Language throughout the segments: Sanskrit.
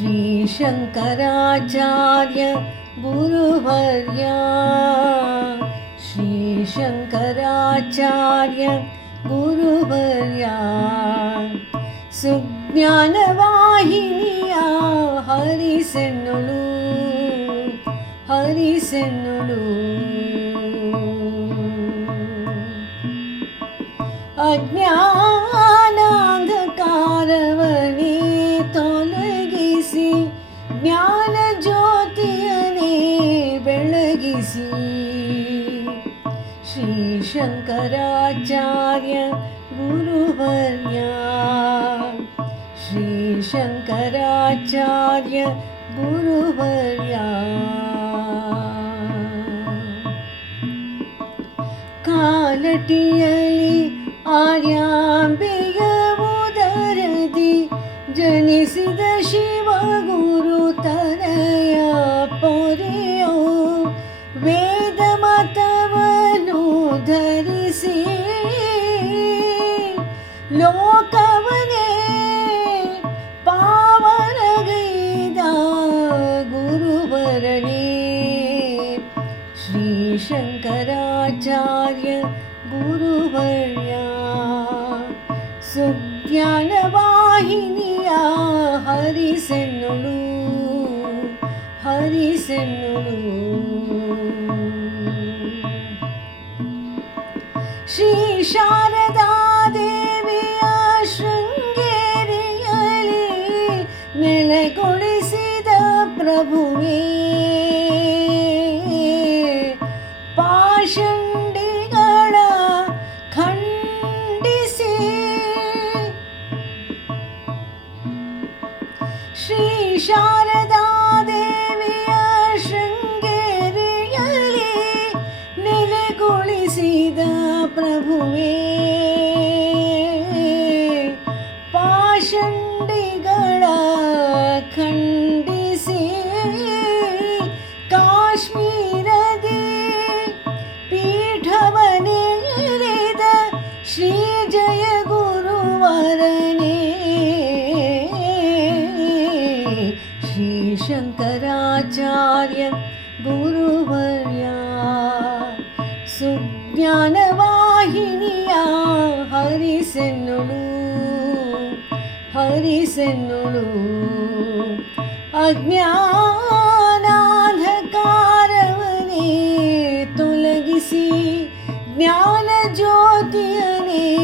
ஸ்ரீ சங்கராச்சாரிய குருவர்யா ஸ்ரீ சங்கராச்சாரிய குருவர்யா சுஜானவாகினியா ஹரி சென்னுலு ஹரி श्रीशङ्कराचार्य गुरुवर्या श्रीशङ्कराचार्य गुरुवर्या काली आर्या श्री शङ्कराचार्य गुरुवर्या सुज्ञानवाहिनिया हरिसेनुलु हरिसेनुलु श्री शारदा देव्या शृङ्गेरियलि नेलगोडिसिद प्रभुवी ने, श्री शारदा देव्या शृङ्गेरि निगु प्रभुव खण्डसि काश्मीर पीठ श्री शङ्कराचार्य गुरुवर्या सुज्ञानवाहिन्या हरिसेन्नुळु हरिसेन्नुळु अज्ञानाधकारवने तुलगिसि ज्ञानज्योतिनि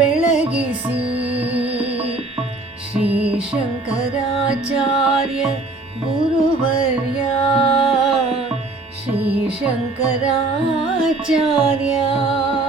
बेळगिसि श्रीशङ्कराचार्य गुरुवर्या श्रीशङ्कराचार्या